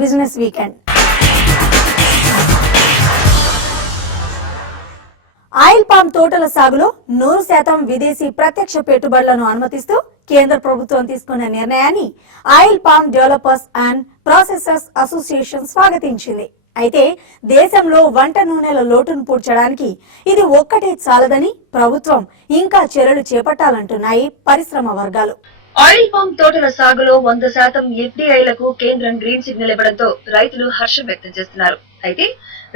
Business weekend. Oil palm తోటల సాగులో 100% విదేశీ ప్రత్యక్ష పెట్టుబడులను అనుమతిస్తూ కేంద్ర ప్రభుత్వం తీసుకున్న నిర్ణయాన్ని oil palm developers and processors association స్వాగతించింది. అయితే దేశంలో వంట నూనెల లోటును పూడ్చడానికి ఇది ఒక్కటే చాలదని ప్రభుత్వం ఇంకా చర్యలు చేపట్టాలంటున్నాయి పరిశ్రమ వర్గాలు. ఆయిల్ పామ్ తోటల సాగులో 100% ఎఫ్డీఐలకు కేంద్రం గ్రీన్ సిగ్నల్ ఇవ్వడంతో రైతులు హర్షం వ్యక్తం చేస్తున్నారు. అయితే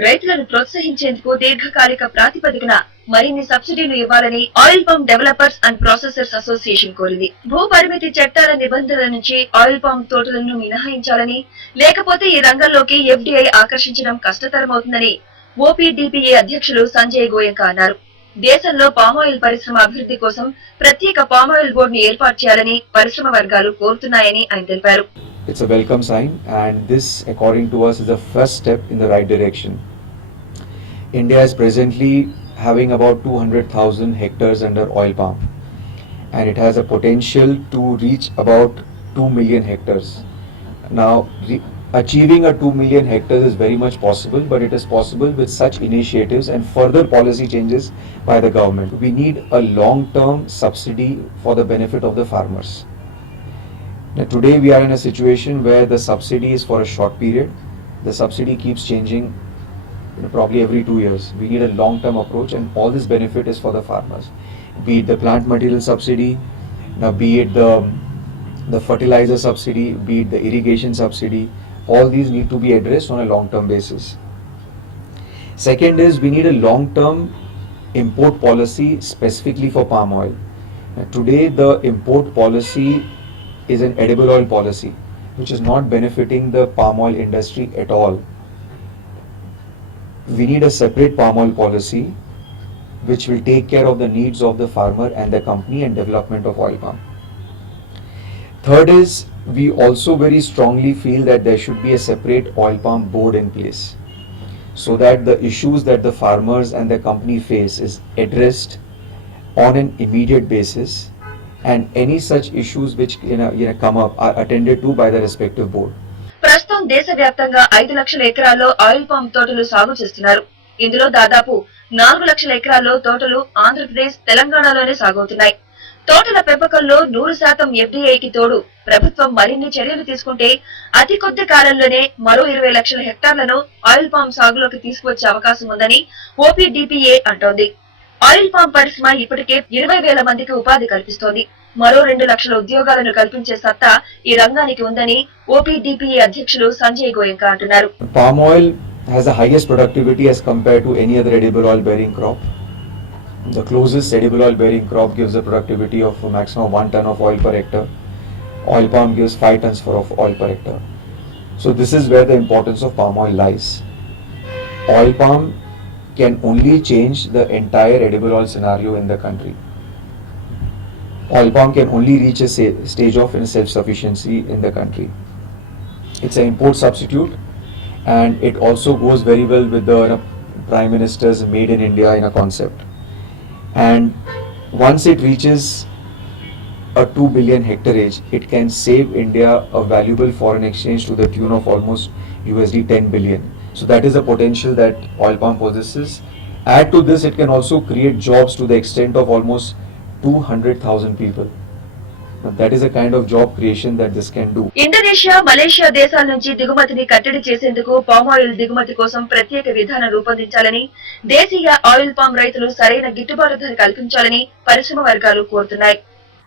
రైతులను ప్రోత్సహించేందుకు దీర్ఘకాలిక ప్రాతిపదికన మరిన్ని సబ్సిడీలు ఇవ్వాలని oil palm developers and processors association కోరింది. భూ పరిమితి చట్టాల నిబంధనల నుంచి ఆయిల్ పామ్ తోటలను మినహాయించాలని, లేకపోతే ఈ రంగంలోకి ఎఫ్డీఐ ఆకర్షించడం కష్టతరమవుతుందని ఓపీడీపీఏ అధ్యక్షులు సంజయ్ గోయంకా అన్నారు. దేశంలో పామాయిల్ పరిశ్రమ అభివృద్ధి కోసం ప్రత్యేక పామాయిల్ బోర్డును ఏర్పాటు చేయాలని పరిశ్రమ వర్గాలు కోరుతున్నాయని ఆయన తెలిపారు. It's a welcome sign, and this, according to us, is the first step in the right direction. India is presently having about 200,000 hectares under oil palm, and it has a potential to reach about 2 million hectares. Now, achieving a 2 million hectares is very much possible, but it is possible with such initiatives and further policy changes by the government. We need a long-term subsidy for the benefit of the farmers. Now, today we are in a situation where the subsidy is for a short period. The subsidy keeps changing probably every 2 years. We need a long-term approach, and all this benefit is for the farmers. Be it the plant material subsidy, now be it the fertilizer subsidy, be it the irrigation subsidy, all these need to be addressed on a long-term basis. Second is we need a long-term import policy specifically for palm oil. Now, today the import policy is an edible oil policy which is not benefiting the palm oil industry at all. We need a separate palm oil policy which will take care of the needs of the farmer and the company and development of oil palm. Third is we also very strongly feel that there should be a separate oil palm board in place so that the issues that the farmers and the company face is addressed on an immediate basis, and any such issues which come up are attended to by the respective board. ప్రస్తుతం దేశవ్యాప్తంగా 5 లక్షల ఎకరాల్లో oil palm తోటలు సాగు చేస్తున్నారు. ఇందులో దాదాపు 4 లక్షల ఎకరాల్లో తోటలు ఆంధ్రప్రదేశ్, తెలంగాణలోనే సాగవుతున్నాయి. తోటల పెంపకంలో 100% ఎఫ్డీఐకి తోడు ప్రభుత్వం మరిన్ని చర్యలు తీసుకుంటే అతి కొద్ది కాలంలోనే మరో 20 లక్షల హెక్టార్లను ఆయిల్ పామ్ సాగులోకి తీసుకువచ్చే అవకాశం ఉందని ఓపీడీపీఏ అంటోంది. ఆయిల్ పామ్ పరిశ్రమ ఇప్పటికే 20,000 మందికి ఉపాధి కల్పిస్తోంది. మరో 2 లక్షల ఉద్యోగాలను కల్పించే సత్తా ఈ రంగానికి ఉందని ఓపీడీపీఏ అధ్యక్షులు సంజయ్ గోయంకా అంటున్నారు. Palm oil has the highest productivity as compared to any other edible oil bearing crop. The closest edible oil bearing crop gives a productivity of a maximum of 1 ton of oil per hectare. Oil palm gives 5 tons of oil per hectare. So this is where the importance of palm oil lies. Oil palm can only change the entire edible oil scenario in the country. Oil palm can only reach a stage of self-sufficiency in the country. It's an import substitute, and it also goes very well with the Prime Minister's Made in India concept. And once it reaches a 2 billion hectareage, it can save India a valuable foreign exchange to the tune of almost USD 10 billion. So that is the potential that oil palm possesses. Add to this, it can also create jobs to the extent of almost 200,000 people. Now, that is a kind of job creation that this can do. Indonesia, Malaysia దేశాల నుంచి దిగుమతిని కట్టడి చేసేందుకు palm oil దిగుమతి కోసం ప్రత్యేక విధానం రూపొందించాలని, దేశీయ ఆయిల్ పామ్ రైతులు సరైన గిట్టుబాటు ధర కల్పించాలని పరిశ్రమ వర్గాలు కోరుతున్నాయి.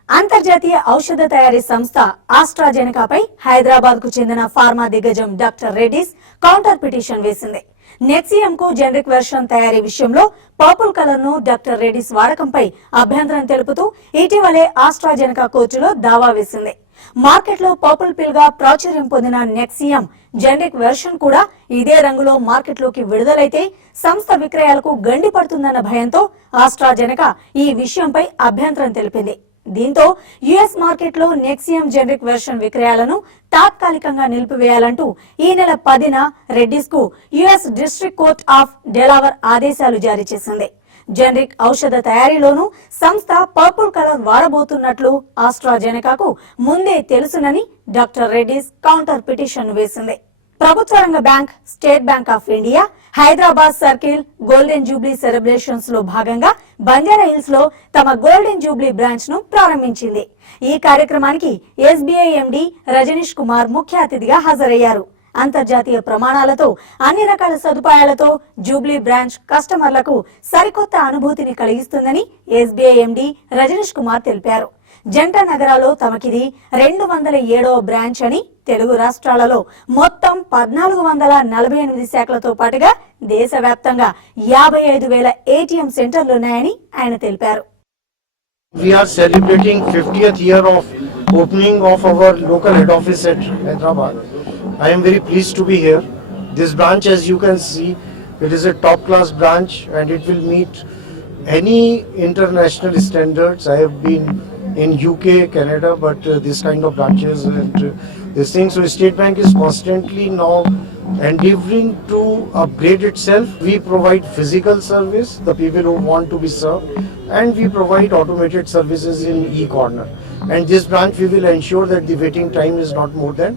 అంతర్జాతీయ ఔషధ తయారీ సంస్థ ఆస్ట్రాజెనకాపై హైదరాబాద్ కు చెందిన ఫార్మా దిగ్గజం డాక్టర్ రెడ్డిస్ కౌంటర్ పిటిషన్ వేసింది. నెక్సియం కు జనరిక్ వెర్షన్ తయారీ విషయంలో పర్పుల్ కలర్ ను డాక్టర్ రెడ్డిస్ వాడకంపై అభ్యంతరం తెలుపుతూ ఇటీవలే ఆస్ట్రాజెనకా కోర్టులో దావా వేసింది. మార్కెట్ లో పర్పుల్ పిల్ గా ప్రాచుర్యం పొందిన నెక్సియం జనరిక్ వెర్షన్ కూడా ఇదే రంగులో మార్కెట్ లోకి విడుదలైతే సంస్థ విక్రయాలకు గండి పడుతుందన్న భయంతో ఆస్ట్రాజెనకా ఈ విషయంపై అభ్యంతరం తెలిపింది. దీంతో యుఎస్ మార్కెట్ లో నెక్సియం జనరిక్ వెర్షన్ విక్రయాలను తాత్కాలికంగా నిలిపివేయాలంటూ ఈ నెల 10న రెడ్డిస్ కు US district court of Delaware ఆదేశాలు జారీ చేసింది. జనరిక్ ఔషధ తయారీలోనూ సంస్థ పర్పుల్ కలర్ వాడబోతున్నట్లు ఆస్ట్రాజెనకాకు ముందే తెలుసునని డాక్టర్ రెడ్డిస్ కౌంటర్ పిటిషన్ వేసింది. ప్రభుత్వ రంగ bank state bank of India Hyderabad circle golden Jubilee celebrations లో భాగంగా బంజారా హిల్స్ లో తమ గోల్డెన్ జూబ్లీ బ్రాంచ్ ను ప్రారంభించింది. ఈ కార్యక్రమానికి ఎస్బీఐ ఎండీ రజనీష్ కుమార్ ముఖ్య అతిథిగా హాజరయ్యారు. అంతర్జాతీయ ప్రమాణాలతో అన్ని రకాల సదుపాయాలతో జూబ్లీ బ్రాంచ్ కస్టమర్లకు సరికొత్త అనుభూతిని కలిగిస్తుందని ఎస్బీఐ ఎండీ రజనీష్ కుమార్ తెలిపారు. జంట నగరాల్లో తమకిది 207వ బ్రాంచ్ అని, తెలుగు రాష్ట్రాలలో మొత్తం 1448 శాఖలతో పాటుగా దేశవ్యాప్తంగా 55,000 ఏటీఎం సెంటర్లున్నాయని ఆయన తెలిపారు. We are celebrating 50th year of opening of our local head office at Hyderabad. I am very pleased to be here. This branch, as you can see, it is a top class branch and it will meet any international standards. I have been in UK, Canada, but this kind of branches and this thing. So State Bank is constantly now endeavoring to upgrade itself. We provide physical service, the people who want to be served, and we provide automated services in e-corner. And this branch we will ensure that the waiting time is not more than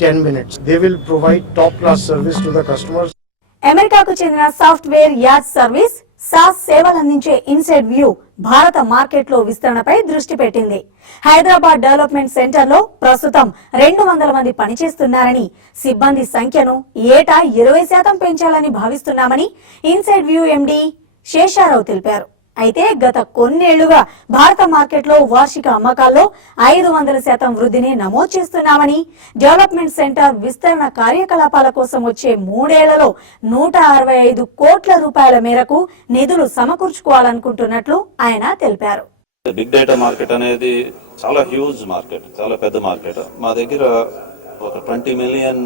10 minutes. They will provide top class service to the customers. అమెరికాకు చెందిన software as service sauce సేవలందించే inside view భారత మార్కెట్లో విస్తరణపై దృష్టి పెట్టింది. Hyderabad development centre లో ప్రస్తుతం 200 మంది పనిచేస్తున్నారని, సిబ్బంది సంఖ్యను ఏటా 20% పెంచాలని భావిస్తున్నామని ఇన్సైడ్ వ్యూ ఎండీ శేషారావు తెలిపారు. అయితే గత కొన్నేళ్లుగా భారత మార్కెట్లో వార్షిక అమ్మకాల్లో 500% వృద్ధిని నమోదు చేస్తున్నామని, డెవలప్మెంట్ సెంటర్ విస్తరణ కార్యకలాపాల కోసం వచ్చే 3 ఏళ్లలో 165 కోట్ల రూపాయల మేరకు నిధులు సమకూర్చుకోవాలనుకుంటున్నట్లు ఆయన తెలిపారు. బిగ్ డేటా మార్కెట్ అనేది చాలా హ్యూజ్ మార్కెట్, చాలా పెద్ద మార్కెట్. మా దగ్గర ఒక 20 million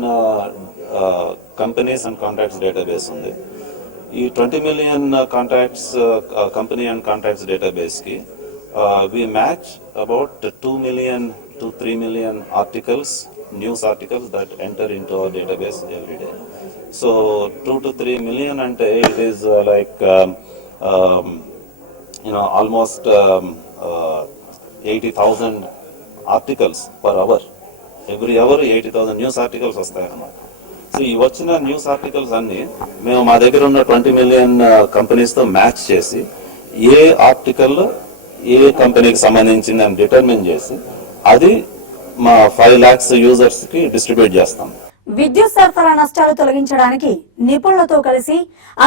companies and contacts database ఉంది. ఈ 20 million contacts company and contacts database కి we match about 2 million to 3 million articles, news articles that enter into our database every day. So 2 to 3 million ante it is almost 80,000 articles per hour. Every hour 80,000 news articles వస్తాయన్నమాట. So ఈ వచ్చిన news articles అన్ని మేము మా దగ్గర ఉన్న 20 million companies తో match చేసి ఏ ఆర్టికల్ ఏ కంపెనీకి సంబంధించింది అని డిటర్మిన్ చేసి అది మా 5 lakhs యూజర్స్ కి డిస్ట్రిబ్యూట్ చేస్తాం. విద్యుత్ సరఫరా నష్టాలు తొలగించడానికి నిపుణులతో కలిసి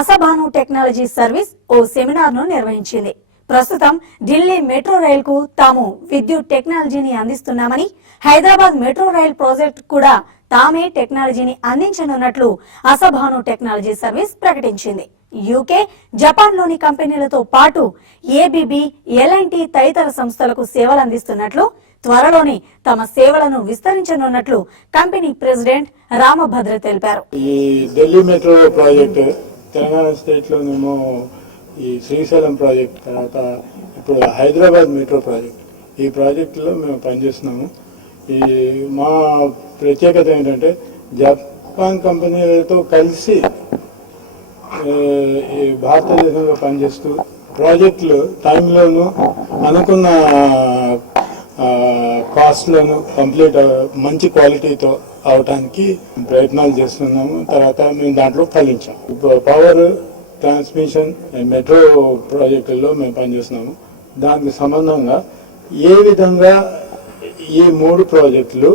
అసబాను టెక్నాలజీ సర్వీస్ ఓ సెమినార్ ను నిర్వహించింది. ప్రస్తుతం ఢిల్లీ మెట్రో రైల్ కు తాము విద్యుత్ టెక్నాలజీని అందిస్తున్నామని, హైదరాబాద్ మెట్రో రైల్ ప్రాజెక్ట్ కూడా తామే టెక్నాలజీని అందించనున్నట్లు అసబాను టెక్నాలజీ సర్వీస్ ప్రకటించింది. యూకే, జపాన్ లోని కంపెనీలతో పాటు ఏబీబీ, ఎల్ఎన్టీ తదితర సంస్థలకు సేవలు అందిస్తున్నట్లు, త్వరలోనే తమ సేవలను విస్తరించనున్నట్లు కంపెనీ ప్రెసిడెంట్ రామభద్ర తెలిపారు. ఈ Delhi metro project, Telangana state లోనేమో ఈ శ్రీశైలం ప్రాజెక్ట్, తర్వాత ఇప్పుడు హైదరాబాద్ మెట్రో ప్రాజెక్ట్, ఈ ప్రాజెక్టులో మేము పనిచేస్తున్నాము. ఈ మా ప్రత్యేకత ఏంటంటే జపాన్ కంపెనీలతో కలిసి ఈ భారతదేశంలో పనిచేస్తూ ప్రాజెక్టులు టైంలోను అనుకున్న కాస్ట్లోను కంప్లీట్ మంచి క్వాలిటీతో అవటానికి ప్రయత్నాలు చేస్తున్నాము. తర్వాత మేము దాంట్లో ఫలించాం. పవర్ ట్రాన్స్మిషన్ మెట్రో ప్రాజెక్టుల్లో మేము పనిచేస్తున్నాము. దానికి సంబంధంగా ఏ విధంగా ఈ 3 ప్రాజెక్టులు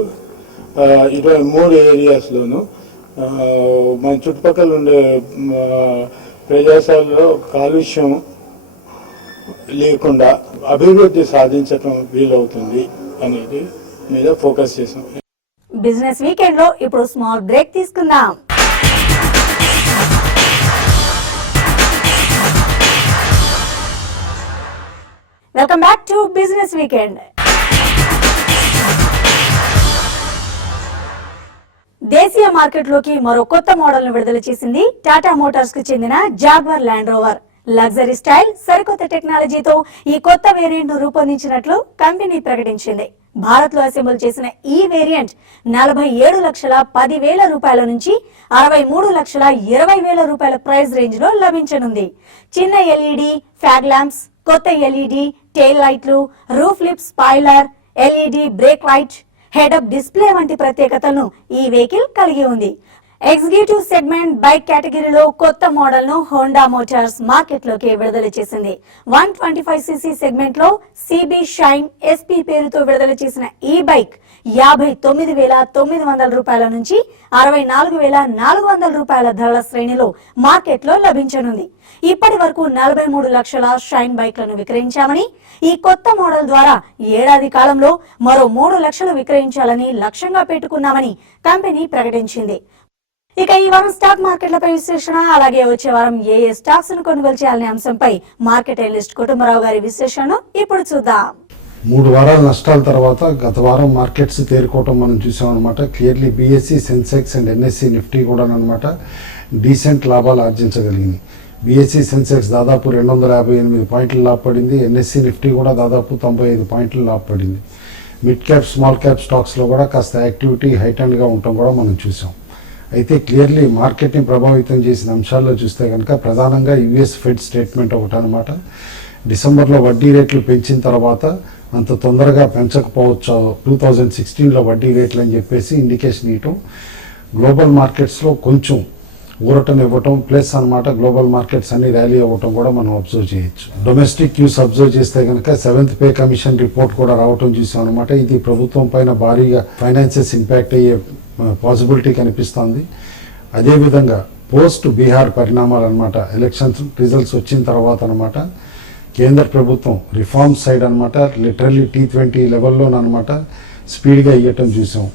23 ఏరియాస్లోను మన చుట్టుపక్కల ఉండే ప్రదేశాల్లో కాలుష్యం లేకుండా అభివృద్ధి సాధించడం వీలవుతుంది అనేది మీద ఫోకస్ చేసాం. బిజినెస్ వీకెండ్ లో ఇప్పుడు స్మాల్ బ్రేక్ తీసుకుందాం. Welcome back to business weekend. దేశీయ మార్కెట్లోకి మరో కొత్త మోడల్ ను విడుదల చేసింది టాటా మోటార్స్ కు చెందిన jaguar land rover. Luxury style, సరికొత్త టెక్నాలజీతో ఈ కొత్త వేరియంట్ ను రూపొందించినట్లు కంపెనీ ప్రకటించింది. భారత్ లో అసెంబుల్ చేసిన ఈ వేరియంట్ 47,10,000 రూపాయల నుంచి 63,20,000 రూపాయల ప్రైస్ రేంజ్ లో లభించనుంది. చిన్న ఎల్ఈడి ఫ్యాగ్ ల్యాంప్స్, కొత్త ఎల్ఈడి టెయిల్ లైట్లు, roof lip spoiler, LED break light, head up display వంటి ప్రత్యేకతలను ఈ వెహికల్ కలిగి ఉంది. ఎగ్జిక్యూటివ్ సెగ్మెంట్ బైక్ కేటగిరీలో కొత్త మోడల్ ను హోండా మోటార్స్ మార్కెట్లోకి విడుదల చేసింది. 125cc సెగ్మెంట్ లో సిబి షైన్ ఎస్పీ పేరుతో విడుదల చేసిన ఈ బైక్ 59,900 రూపాయల నుంచి 64,400 రూపాయల ధరల శ్రేణిలో మార్కెట్లో లభించనుంది. ఇప్పటి వరకు 43 లక్షల షైన్ బైక్లను విక్రయించామని, ఈ కొత్త మోడల్ ద్వారా ఏడాది కాలంలో మరో 3 లక్షలు విక్రయించాలని లక్ష్యంగా పెట్టుకున్నామని కంపెనీ ప్రకటించింది. ఇక ఈ వారం స్టాక్ మార్కెట్లపై విశ్లేషణ, అలాగే వచ్చే వారం ఏ స్టాక్స్ ను కొనుగోలు చేయాలనే అంశంపై మార్కెట్ అనలిస్ట్ కుటుంబరావు గారి విశ్లేషణను ఇప్పుడు చూద్దాం. 3 వారాల నష్టాల తర్వాత గత వారం మార్కెట్స్ తేరుకోవటం మనం చూసాం అనమాట. Clearly BSc, Sensex and NSC, Nifty కూడా అనమాట డీసెంట్ లాభాలు ఆర్జించగలిగింది. బీఎస్సీ సెన్సెక్స్ దాదాపు 258 పాయింట్లు లాభపడింది. ఎన్ఎస్సీ నిఫ్టీ కూడా దాదాపు 95 పాయింట్లు లాభపడింది. మిడ్ క్యాప్, స్మాల్ క్యాప్ స్టాక్స్లో కూడా కాస్త యాక్టివిటీ హైటెండ్గా ఉండటం కూడా మనం చూసాం. అయితే క్లియర్లీ మార్కెట్ని ప్రభావితం చేసిన అంశాల్లో చూస్తే కనుక ప్రధానంగా యుఎస్ ఫెడ్ స్టేట్మెంట్ ఒకటి అనమాట. డిసెంబర్లో వడ్డీ రేట్లు పెంచిన తర్వాత అంత తొందరగా పెంచకపోవచ్చు 2016లో వడ్డీ రేట్లు అని చెప్పేసి ఇండికేషన్ ఇవ్వటం, గ్లోబల్ మార్కెట్స్లో కొంచెం ఊరటనివ్వటం, ప్లస్ అనమాట గ్లోబల్ మార్కెట్స్ అన్ని ర్యాలీ అవ్వటం కూడా మనం అబ్జర్వ్ చేయొచ్చు. డొమెస్టిక్ క్యూస్ అబ్జర్వ్ చేస్తే కనుక 7th పే కమిషన్ రిపోర్ట్ కూడా రావటం చూసాం అనమాట. ఇది ప్రభుత్వం పైన భారీగా ఫైనాన్సెస్ ఇంపాక్ట్ అయ్యే పాసిబిలిటీ కనిపిస్తోంది. అదేవిధంగా పోస్ట్ బీహార్ పరిణామాలు అనమాట, ఎలక్షన్స్ రిజల్ట్స్ వచ్చిన తర్వాత అనమాట కేంద్ర ప్రభుత్వం రిఫార్మ్ సైడ్ అనమాట లిటరల్లీ T20 లెవెల్లోనమాట స్పీడ్గా ఇవ్వటం చూసాం.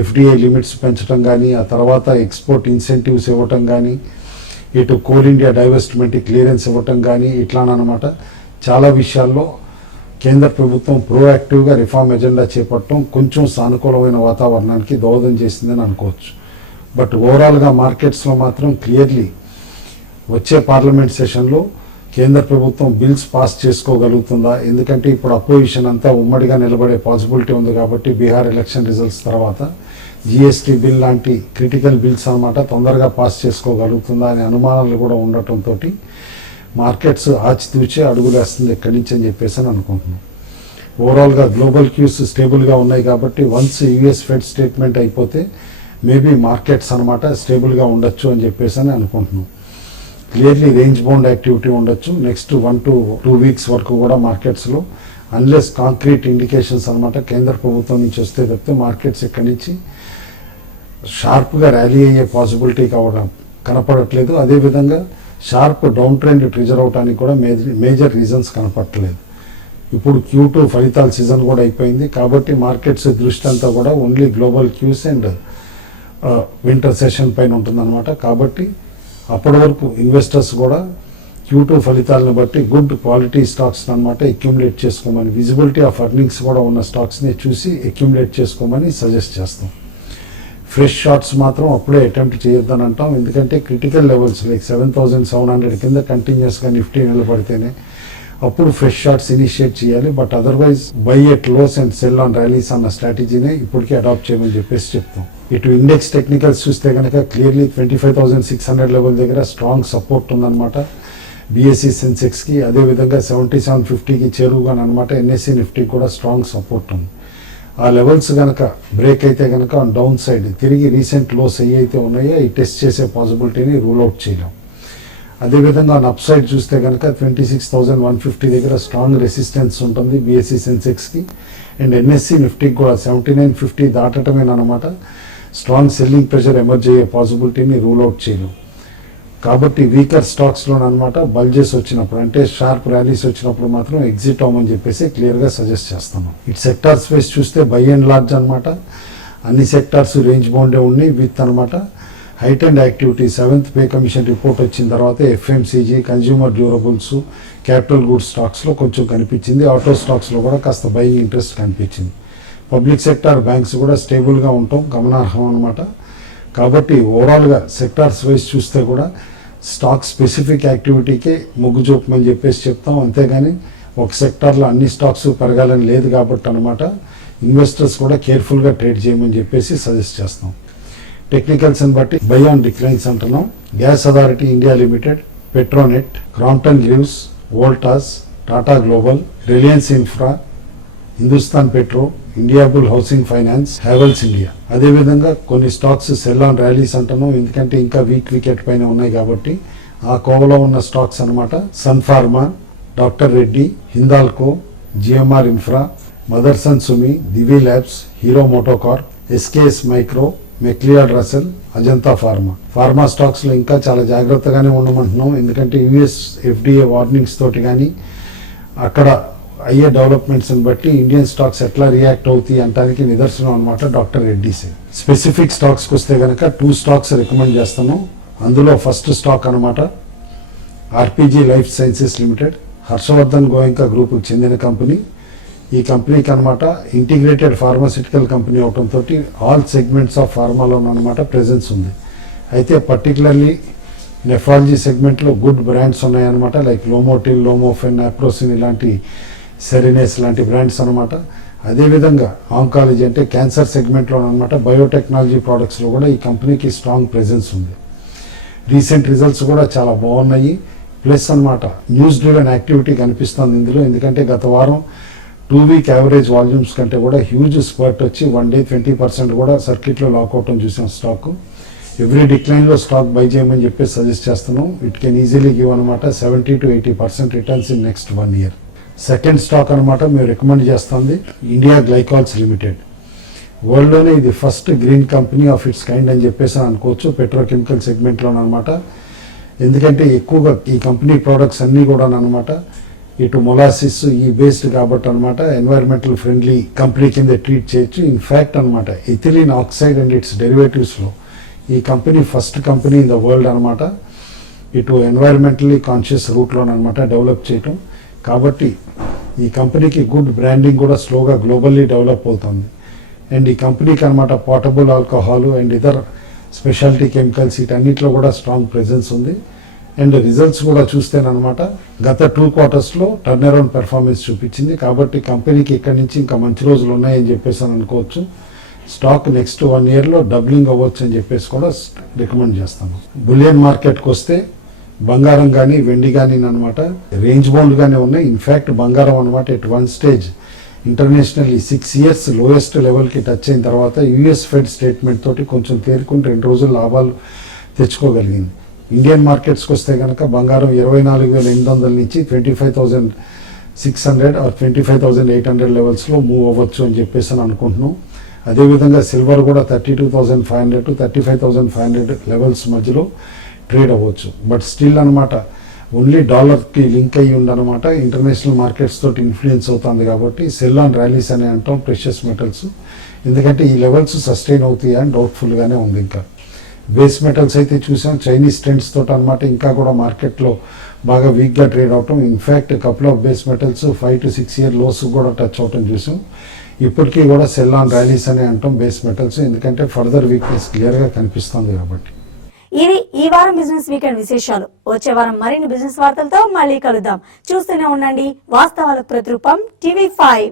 ఎఫ్డిఐ లిమిట్స్ పెంచడం కానీ, ఆ తర్వాత ఎక్స్పోర్ట్ ఇన్సెంటివ్స్ ఇవ్వటం కానీ, ఇటు కోల్ ఇండియా డైవెస్ట్మెంట్ క్లియరెన్స్ ఇవ్వటం కానీ, ఇట్లానమాట చాలా విషయాల్లో కేంద్ర ప్రభుత్వం ప్రోయాక్టివ్గా రిఫార్మ్ ఎజెండా చేపట్టడం కొంచెం సానుకూలమైన వాతావరణానికి దోహదం చేసిందని అనుకోవచ్చు. బట్ ఓవరాల్గా మార్కెట్స్లో మాత్రం క్లియర్లీ వచ్చే పార్లమెంట్ సెషన్లో కేంద్ర ప్రభుత్వం బిల్స్ పాస్ చేసుకోగలుగుతుందా, ఎందుకంటే ఇప్పుడు అపోజిషన్ అంతా ఉమ్మడిగా నిలబడే పాసిబిలిటీ ఉంది కాబట్టి బీహార్ ఎలక్షన్ రిజల్ట్స్ తర్వాత జిఎస్టీ బిల్ లాంటి క్రిటికల్ బిల్స్ అనమాట తొందరగా పాస్ చేసుకోగలుగుతుందా అనే అనుమానాలు కూడా ఉండటంతో మార్కెట్స్ ఆచితూచే అడుగులేస్తుంది ఎక్కడి నుంచి అని చెప్పేసి అని అనుకుంటున్నాం. ఓవరాల్గా గ్లోబల్ క్యూస్ స్టేబుల్గా ఉన్నాయి కాబట్టి వన్స్ యూఎస్ ఫెడ్ స్టేట్మెంట్ అయిపోతే మేబీ మార్కెట్స్ అనమాట స్టేబుల్గా ఉండొచ్చు అని చెప్పేసి అని అనుకుంటున్నాం. క్లియర్లీ రేంజ్ బౌండ్ యాక్టివిటీ ఉండొచ్చు నెక్స్ట్ 1 to 2 వీక్స్ వరకు కూడా మార్కెట్స్లో, అన్లెస్ కాంక్రీట్ ఇండికేషన్స్ అనమాట కేంద్ర ప్రభుత్వం నుంచి వస్తే తప్పితే మార్కెట్స్ ఇక్కడి నుంచి షార్ప్గా ర్యాలీ అయ్యే పాసిబిలిటీ కావడం కనపడట్లేదు. అదేవిధంగా షార్ప్ డౌన్ ట్రెండ్ ట్రిజర్ అవడానికి కూడా మేజర్ రీజన్స్ కనపడట్లేదు. ఇప్పుడు Q2 ఫలితాల సీజన్ కూడా అయిపోయింది కాబట్టి మార్కెట్స్ దృష్టి అంతా కూడా only global cues and winter session పైన ఉంటుందన్నమాట. కాబట్టి అప్పటి వరకు ఇన్వెస్టర్స్ కూడా Q2 ఫలితాలను బట్టి గుడ్ క్వాలిటీ స్టాక్స్ అనమాట అక్యుములేట్ చేసుకోమని, విజిబిలిటీ ఆఫ్ ఎర్నింగ్స్ కూడా ఉన్న స్టాక్స్ని చూసి అక్యుములేట్ చేసుకోమని సజెస్ట్ చేస్తాం. ఫ్రెష్ షార్ట్స్ మాత్రం అప్పుడే అటెంప్ట్ చేయొద్దని అంటాం, ఎందుకంటే క్రిటికల్ లెవెల్స్ లైక్ 7,700 కింద కంటిన్యూస్గా నిఫ్టీ నిలబడితేనే అప్పుడు ఫ్రెష్ షార్ట్స్ ఇనిషియేట్ చేయాలి. But otherwise buy at lows and sell on rallies అన్న స్ట్రాటజీనే ఇప్పటికే అడాప్ట్ చేయమని చెప్పేసి చెప్తాం. ఇటు ఇండెక్స్ టెక్నికల్స్ చూస్తే కనుక క్లియర్లీ 25,600 లెవెల్ దగ్గర స్ట్రాంగ్ సపోర్ట్ ఉందన్నమాట బీఎస్సీ సెన్సెక్స్కి. అదేవిధంగా 7750కి చేరువుగానమాట ఎన్ఎస్సీ నిఫ్టీకి కూడా స్ట్రాంగ్ సపోర్ట్ ఉంది. ఆ లెవెల్స్ కనుక బ్రేక్ అయితే కనుక డౌన్ సైడ్ తిరిగి రీసెంట్ లోస్ అయితే ఉన్నాయో ఈ టెస్ట్ చేసే పాసిబిలిటీని రూల్ అవుట్ చేయలేం. అదేవిధంగా అప్ సైడ్ చూస్తే కనుక 26,150 దగ్గర స్ట్రాంగ్ రెసిస్టెన్స్ ఉంటుంది బీఎస్సీ సెన్సెక్స్కి అండ్ ఎన్ఎస్సీ నిఫ్టీకి కూడా 7950 దాటటమేనమాట స్ట్రాంగ్ సెల్లింగ్ ప్రెషర్ ఎమర్జ్ అయ్యే పాసిబిలిటీని రూల్ అవుట్ చేయలేం. కాబట్టి వీకర్ స్టాక్స్లోనమాట బల్జెస్ వచ్చినప్పుడు అంటే షార్ప్ ర్యాలీస్ వచ్చినప్పుడు మాత్రం ఎగ్జిట్ అవ్వమని చెప్పేసి క్లియర్గా సజెస్ట్ చేస్తున్నాం. ఇటు సెక్టార్స్ వైస్ చూస్తే బై అండ్ లార్జ్ అనమాట అన్ని సెక్టార్స్ రేంజ్ బౌండే ఉన్నాయి విత్ అనమాట height and activity. 7th pay commission report వచ్చిన తర్వాత FMCG, consumer durables, capital goods స్టాక్స్లో కొంచెం కనిపించింది. ఆటో స్టాక్స్లో కూడా కాస్త బయింగ్ ఇంట్రెస్ట్ కనిపించింది. పబ్లిక్ సెక్టార్ బ్యాంక్స్ కూడా స్టేబుల్గా ఉండటం గమనార్హం అనమాట. కాబట్టి ఓవరాల్గా సెక్టార్స్ వైజ్ చూస్తే కూడా స్టాక్ స్పెసిఫిక్ యాక్టివిటీకే మొగ్గు చూపమని చెప్పేసి చెప్తాం. అంతేగాని ఒక సెక్టార్లో అన్ని స్టాక్స్ పెరగాలని లేదు కాబట్టి అనమాట ఇన్వెస్టర్స్ కూడా కేర్ఫుల్గా ట్రేడ్ చేయమని చెప్పేసి సజెస్ట్ చేస్తాం. టెక్నికల్స్ని బట్టి బై ఆన్ డిక్లైన్స్ అంటున్నాం. Gas authority India limited, Petronet, Crompton Greaves, Voltas, Tata global, Reliance infra, Hindustan petro, Indiabulls housing finance, Havells India. అదేవిధంగా కొన్ని స్టాక్స్ సెల్ ఆన్ ర్యాలీస్ అంటాను, ఎందుకంటే ఇంకా వీక్ వికెట్ పైన ఉన్నాయి కాబట్టి ఆ కోవలో ఉన్న స్టాక్స్ అనమాట. Sun Pharma, doctor Reddy, Hindalco, GMR infra, Motherson Sumi, Divi labs, Hero MotoCorp, SKS micro, McLeod Russel, Ajanta pharma stocks లో ఇంకా చాలా జాగ్రత్తగానే ఉండమంటున్నాం, ఎందుకంటే యుఎస్ ఎఫ్డిఏ వార్నింగ్స్ తోటి కానీ అక్కడ అయ్యే డెవలప్మెంట్స్ బట్టి ఇండియన్ స్టాక్స్ ఎట్లా రియాక్ట్ అవుతాయి అంటానికి నిదర్శనం అనమాట డాక్టర్ రెడ్డిస్. స్పెసిఫిక్ స్టాక్స్కి వస్తే కనుక 2 స్టాక్స్ రికమెండ్ చేస్తాను. అందులో ఫస్ట్ స్టాక్ అనమాట RPG life sciences limited, Harshvardhan Goenka గ్రూప్కి చెందిన కంపెనీ. ఈ కంపెనీకి అనమాట ఇంటిగ్రేటెడ్ ఫార్మాసిటికల్ కంపెనీ అవడంతో ఆల్ సెగ్మెంట్స్ ఆఫ్ ఫార్మాలో అనమాట ప్రెజెన్స్ ఉంది. అయితే పర్టికులర్లీ నెఫ్రాలజీ సెగ్మెంట్లో గుడ్ బ్రాండ్స్ ఉన్నాయన్నమాట, లైక్ లోమోటిల్, లోమోఫెన్, అప్రోసిన్ ఇలాంటి, సెరినేస్ లాంటి బ్రాండ్స్ అనమాట. అదేవిధంగా ఆంకాలజీ అంటే క్యాన్సర్ సెగ్మెంట్లో అనమాట బయోటెక్నాలజీ ప్రోడక్ట్స్లో కూడా ఈ కంపెనీకి స్ట్రాంగ్ ప్రెజెన్స్ ఉంది. రీసెంట్ రిజల్ట్స్ కూడా చాలా బాగున్నాయి. ప్లస్ అనమాట న్యూస్ డ్రివెన్ యాక్టివిటీ కనిపిస్తుంది ఇందులో, ఎందుకంటే గత వారం 2 వీక్ యావరేజ్ వాల్యూమ్స్ కంటే కూడా హ్యూజ్ స్పర్ట్ వచ్చి 1 డే 20% కూడా సర్క్యూట్లో లాక్అవుట్ అని చూసాం స్టాక్. ఎవ్రీ డిక్లైన్లో స్టాక్ బై చేయమని చెప్పి సజెస్ట్ చేస్తున్నాం. ఇట్ కెన్ ఈజీలీ గివ్ అనమాట 70 to 80% returns in next 1 year. Second stock అనమాట మేము రికమెండ్ చేస్తుంది ఇండియా గ్లైకాల్స్ లిమిటెడ్. వరల్డ్లోనే ఇది first green company of it's kind అని చెప్పేసి అనుకోవచ్చు పెట్రోకెమికల్ సెగ్మెంట్లోనమాట. ఎందుకంటే ఎక్కువగా ఈ కంపెనీ ప్రోడక్ట్స్ అన్నీ కూడా అనమాట ఇటు మొలాసిస్ ఈ బేస్డ్ కాబట్టి అనమాట ఎన్వైరన్మెంటల్ ఫ్రెండ్లీ కంపెనీ కింద ట్రీట్ చేయొచ్చు. ఇన్ఫ్యాక్ట్ అనమాట ఎథిలిన్ ఆక్సైడ్ అండ్ ఇట్స్ డెరివేటివ్స్లో ఈ company first company in the world అనమాట ఇటు ఎన్వైరన్మెంటలీ కాన్షియస్ రూట్లోనమాట డెవలప్ చేయటం. కాబట్టి ఈ కంపెనీకి గుడ్ బ్రాండింగ్ కూడా స్లోగా గ్లోబల్లీ డెవలప్ అవుతుంది. అండ్ ఈ కంపెనీకి అనమాట portable alcohol and ఇతర్ speciality chemicals వీటన్నిటిలో కూడా స్ట్రాంగ్ ప్రెజెన్స్ ఉంది. అండ్ రిజల్ట్స్ కూడా చూస్తేనమాట గత 2 quartersలో టర్న్ అరౌండ్ పెర్ఫార్మెన్స్ చూపించింది. కాబట్టి కంపెనీకి ఇక్కడి నుంచి ఇంకా మంచి రోజులు ఉన్నాయని చెప్పేసి అని అనుకోవచ్చు. స్టాక్ నెక్స్ట్ 1 yearలో డబ్లింగ్ అవ్వచ్చు అని చెప్పేసి కూడా రికమెండ్ చేస్తాను. బులియన్ మార్కెట్కి వస్తే బంగారం కానీ వెండి కానీ అనమాట రేంజ్ బౌండ్గానే ఉన్నాయి. ఇన్ఫ్యాక్ట్ బంగారం అనమాట at 1 stage internationally 6 years lowest లెవెల్కి టచ్ అయిన తర్వాత యూఎస్ ఫెడ్ స్టేట్మెంట్ తోటి కొంచెం తేరుకుని 2 రోజులు లాభాలు తెచ్చుకోగలిగింది. ఇండియన్ మార్కెట్స్కి వస్తే కనుక బంగారం 24,800 నుంచి 25,600 ఆర్ 25,800 లెవెల్స్లో మూవ్ అవ్వచ్చు అని చెప్పేసి అని అనుకుంటున్నాం. అదేవిధంగా సిల్వర్ కూడా 32,500 to 35,500 లెవెల్స్ మధ్యలో ట్రేడ్ అవ్వచ్చు. బట్ స్టిల్ అనమాట ఓన్లీ డాలర్కి లింక్ అయ్యి ఉందన్నమాట ఇంటర్నేషనల్ మార్కెట్స్ తోటి ఇన్ఫ్లుయెన్స్ అవుతుంది. కాబట్టి సెల్ ఆన్ ర్యాలీస్ అని అంటాం ప్రెషియస్ మెటల్స్, ఎందుకంటే ఈ లెవెల్స్ సస్టైన్ అవుతాయి అని డౌట్ఫుల్గానే ఉంది. ఇంకా బేస్ మెటల్స్ అయితే చూసాం చైనీస్ ట్రెండ్స్ తోటి అనమాట ఇంకా కూడా మార్కెట్లో బాగా వీక్గా ట్రేడ్ అవటం. In fact couple of base metals 5 to 6 year lows కూడా టచ్ అవటం చూసాం. ఇప్పటికీ కూడా సెల్ ఆన్ ర్యాలీస్ అని అంటాం బేస్ మెటల్స్, ఎందుకంటే ఫర్దర్ వీక్నెస్ క్లియర్గా కనిపిస్తుంది కాబట్టి. ఇవి ఈ వారం బిజినెస్ వీకెండ్ విశేషాలు. వచ్చే వారం మరిన్ని బిజినెస్ వార్తలతో మళ్ళీ కలుద్దాం. చూస్తూనే ఉండండి వాస్తవాలకు ప్రతిరూపం TV5.